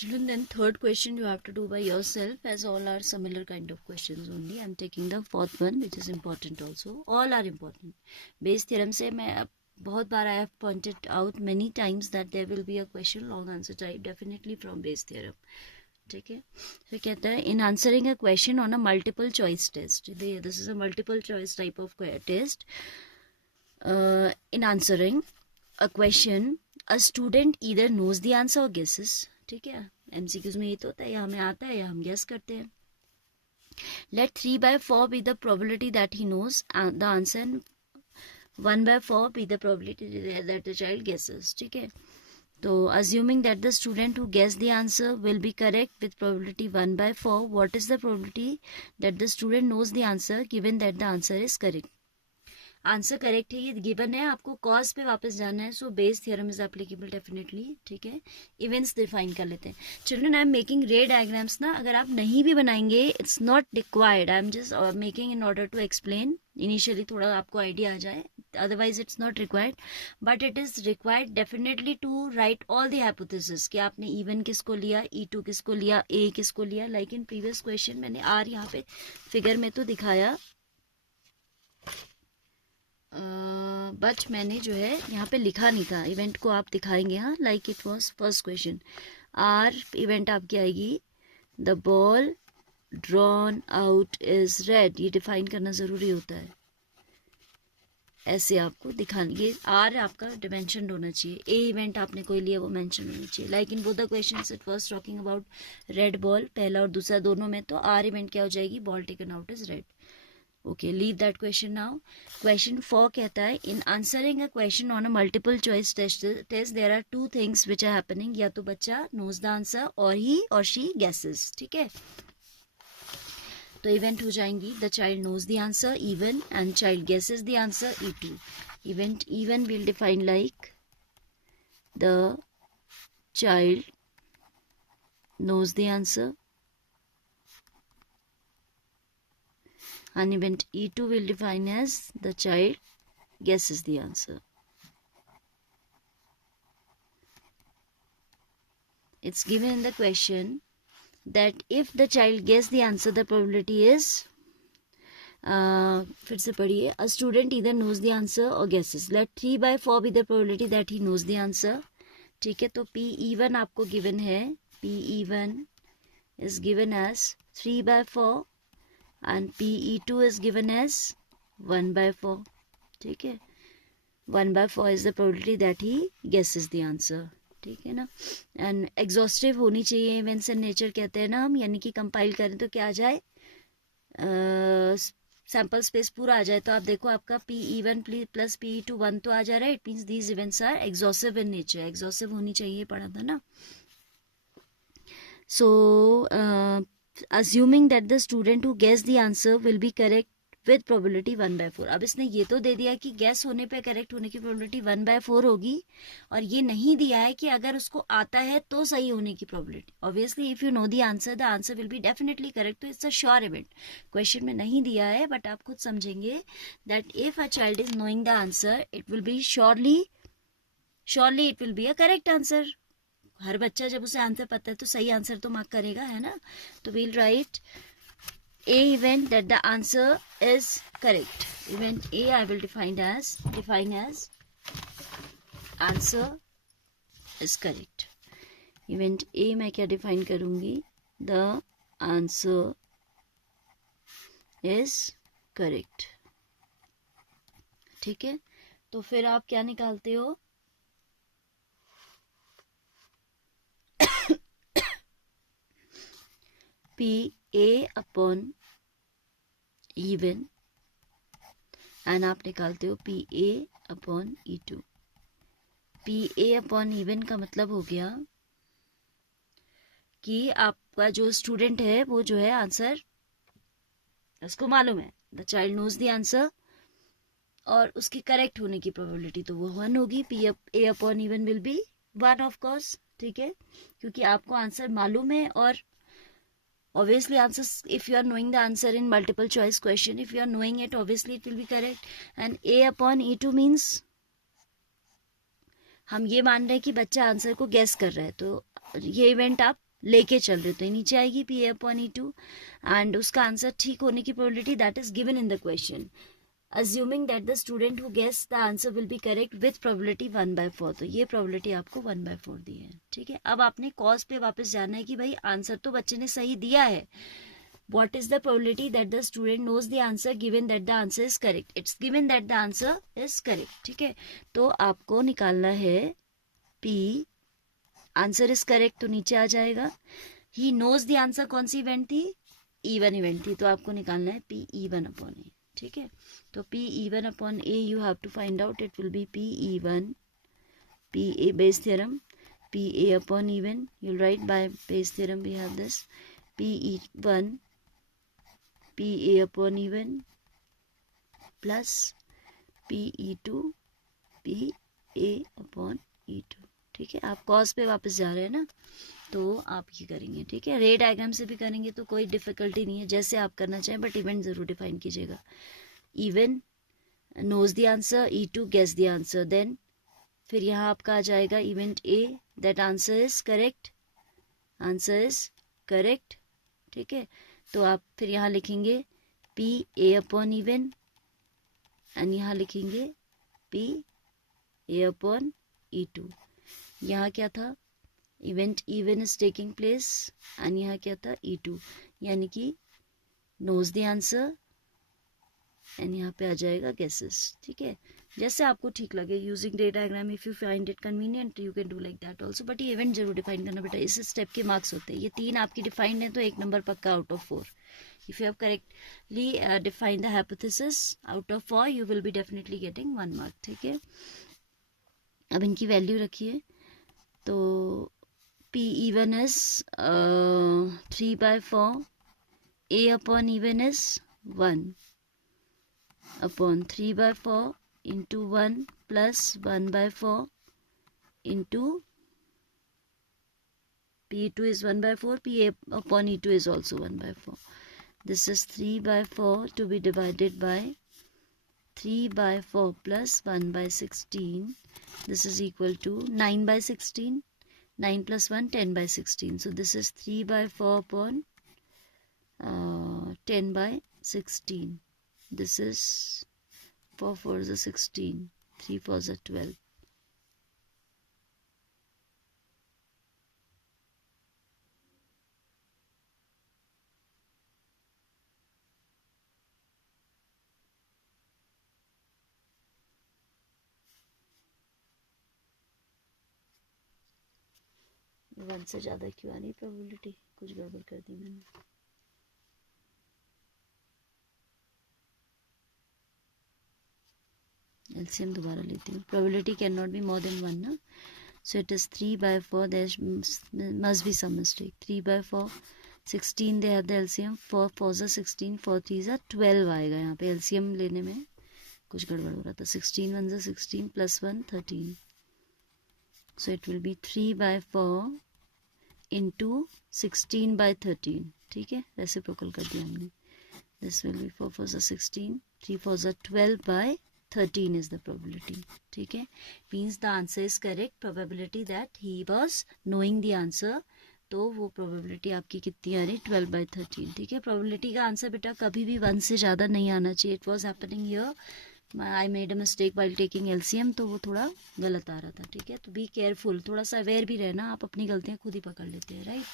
Children, then third question you have to do by yourself, as all are similar kind of questions only. I'm taking the fourth one, which is important also. All are important. Bayes theorem से मैं बहुत बार I have pointed out many times that there will be a question long answer type definitely from Bayes theorem. ठीक है, फिर कहता है in answering a question on a multiple choice test. This is a multiple choice type of test. In answering a question, a student either knows the answer or guesses. ठीक है, MCQs में ये तो होता है, या हमें आता है या हम गेस करते हैं. Let 3/4 be the probability that he knows the answer and 1/4 be the probability that the child guesses. ठीक है, तो assuming that the student who guessed the answer will be correct with probability 1/4, what is the probability that the student knows the answer given that the answer is correct? Answer correct है, ये given है, आपको cause पे वापस जाना है. So Bayes theorem is applicable definitely. ठीक है, इवेंट्स डिफाइन कर लेते हैं. Children, I am making ray diagrams ना, अगर आप नहीं भी बनाएंगे it's not required. I am just making in order to explain. Initially थोड़ा आपको आइडिया आ जाए, otherwise it's not required, but it is required definitely to write all the hypothesis कि आपने इवन किसको लिया, E2 किसको लिया, ए किसको लिया. लाइक इन प्रीवियस क्वेश्चन मैंने आर यहाँ पे फिगर में तो दिखाया, बट मैंने जो है यहाँ पे लिखा नहीं था. इवेंट को आप दिखाएंगे, हाँ, like it was first question. Our event आपकी आएगी the ball drawn out is red. ये डिफाइन करना ज़रूरी होता है, ऐसे आपको दिखाना. ये आर आपका डिमेंशन होना चाहिए. ए इवेंट आपने कोई लिया वो मेंशन होना चाहिए. Like in both the questions it was talking about red ball, पहला और दूसरा दोनों में, तो आर इवेंट क्या हो जाएगी, ball taken out is red. Okay, leave that question now. Question 4 कहता है in answering a question on a multiple choice test there are two things which are happening. या तो बच्चा knows the answer और he or she guesses. ठीक है, तो event हो जाएंगी the child knows the answer even and child guesses the answer E2. Event even will define like the child knows the answer and event E2 will define as the child guesses the answer. It's given in the question that if the child guesses the answer, the probability is फिर से पढ़िए. A student either knows the answer or guesses. Let 3/4 be the probability that he knows the answer. ठीक है, तो PE1 आपको given है. PE1 is given as 3/4 and PE2 is given as 1/4. ठीक है, 1/4 is the probability that he guesses the answer. ठीक है ना, एंड एग्जॉस्टिव होनी चाहिए. इवेंट्स एंड नेचर कहते हैं ना हम, यानी कि कंपाइल करें तो क्या आ जाए, सैम्पल स्पेस पूरा आ जाए. तो आप देखो आपका PE1 प्लस PE2 1 तो आ जा रहा है. It means these events are exhaustive in nature. Exhaustive होनी चाहिए, पढ़ा था ना. सो assuming that the student who guessed the answer will be correct with probability 1/4. अब इसने ये तो दे दिया कि गैस होने पे करेक्ट होने की प्रोबेबिलिटी 1/4 होगी, और ये नहीं दिया है कि अगर उसको आता है तो सही होने की probability. Obviously if you know the answer will be definitely correct, तो it's a sure event. Question में नहीं दिया है, बट आप खुद समझेंगे that if a child is knowing the answer it will be surely it will be a correct answer. हर बच्चा जब उसे आंसर पता है तो सही आंसर तो मार्क करेगा, है ना. तो we'll write A event that the answer is correct. Event A I will define as answer is correct. Event A मैं क्या define करूँगी, the answer is correct. ठीक है, तो फिर आप क्या निकालते हो, PA upon even एंड आप निकालते हो PA upon E2. PA upon even का मतलब हो गया कि आपका जो स्टूडेंट है वो जो है आंसर उसको मालूम है, the child knows the answer, और उसकी करेक्ट होने की प्रोबेबिलिटी तो वो 1 होगी. PA upon even will be 1 of course. ठीक है, क्योंकि आपको आंसर मालूम है, और obviously answers, if you are knowing the answer in multiple choice question, if you are knowing it obviously it will be correct. and A upon E2 means हम ये मान रहे हैं कि बच्चा आंसर को गेस कर रहा है, तो ये इवेंट आप लेके चल रहे हो तो ये नीचे आएगी P A upon E two, and उसका आंसर ठीक होने की probability that is given in the question, assuming that the student who guess the answer will be correct with probability 1/4, तो ये probability आपको 1/4 दी है, ठीक है। अब आपने cause पे वापस जाना है कि भाई आंसर तो बच्चे ने सही दिया है, what is the probability that the student knows the answer given that the answer is correct, it's given that the answer is correct, ठीक है। तो आपको निकालना है P, आंसर इज करेक्ट तो नीचे आ जाएगा, ही नोज द आंसर कौन सी इवेंट थी, E1 इवेंट थी, तो आपको निकालना है P E1 अपॉन ए, ठीक है। तो P E1 upon A you have to find out, it will be P E1, P A base theorem, P A upon E1, you'll write by base theorem we have this, P E1 P A upon E1 plus P E2 P A upon E2, ठीक है। आप cos पे वापस जा रहे हैं ना, तो आप ये करेंगे, ठीक है। रे डायग्राम से भी करेंगे तो कोई डिफिकल्टी नहीं है, जैसे आप करना चाहें, बट इवेंट ज़रूर डिफाइन कीजिएगा। Even knows the answer, E2 guess the answer, then फिर यहाँ आपका आ जाएगा event A, that answer is correct, answer is correct, ठीक है। तो आप फिर यहाँ लिखेंगे P A upon even, and यहाँ लिखेंगे P A upon E2। यहाँ क्या था, event even is taking place, and यहाँ क्या था E2, यानी कि knows the answer, एंड यहाँ पे आ जाएगा गेसेस, ठीक है। जैसे आपको ठीक लगे, using day diagram, if you find it convenient you can do like that also, but ये इवेंट जरूर डिफाइन करना बेटा, इस स्टेप के मार्क्स होते हैं। ये 3 आपकी डिफाइंड है तो 1 नंबर पक्का out of 4। If you have correctly define the hypothesis out of 4 you will be definitely getting 1 mark, ठीक है। अब इनकी वैल्यू रखिए, तो P even is 3/4, A upon even is 1 upon 3/4 into 1 plus 1/4 into P2 is 1/4, P upon E2 is also 1/4. This is 3/4 to be divided by 3/4 plus 1/16. This is equal to 9/16. 9 plus 1, 10/16. So this is 3/4 upon 10/16. This is 4 4s are 16, 3 4s are 12. One से ज़्यादा क्यों आ रही probability, कुछ गड़बड़ कर दी मैंने। LCM दोबारा लेती हूँ, probability can not be more than 1 ना, so it is 3/4, there must be some mistake. 3/4 16 they have the LCM, 4 4s are 16, 4 3s are 12 आएगा, यहाँ पे एलसीएम लेने में कुछ गड़बड़ हो रहा था। 16 1s are 16 plus 1 13, so it will be 3/4 into 16/13, ठीक है, रेसिप्रोकल कर दिया हमने। This will be 4 4s are 16, 3 4s are 12/13 is the probability, ठीक है। Means the answer is correct, probability that he was knowing the answer, तो वो probability आपकी कितनी आ रही, 12/13, ठीक है। प्रोबेबिलिटी का आंसर बेटा कभी भी 1 से ज़्यादा नहीं आना चाहिए। It was happening here, I made a mistake while taking LCM, तो वो थोड़ा गलत आ रहा था, ठीक है। तो बी केयरफुल, थोड़ा सा अवेयर भी रहना, आप अपनी गलतियाँ खुद ही पकड़ लेते हैं, राइट।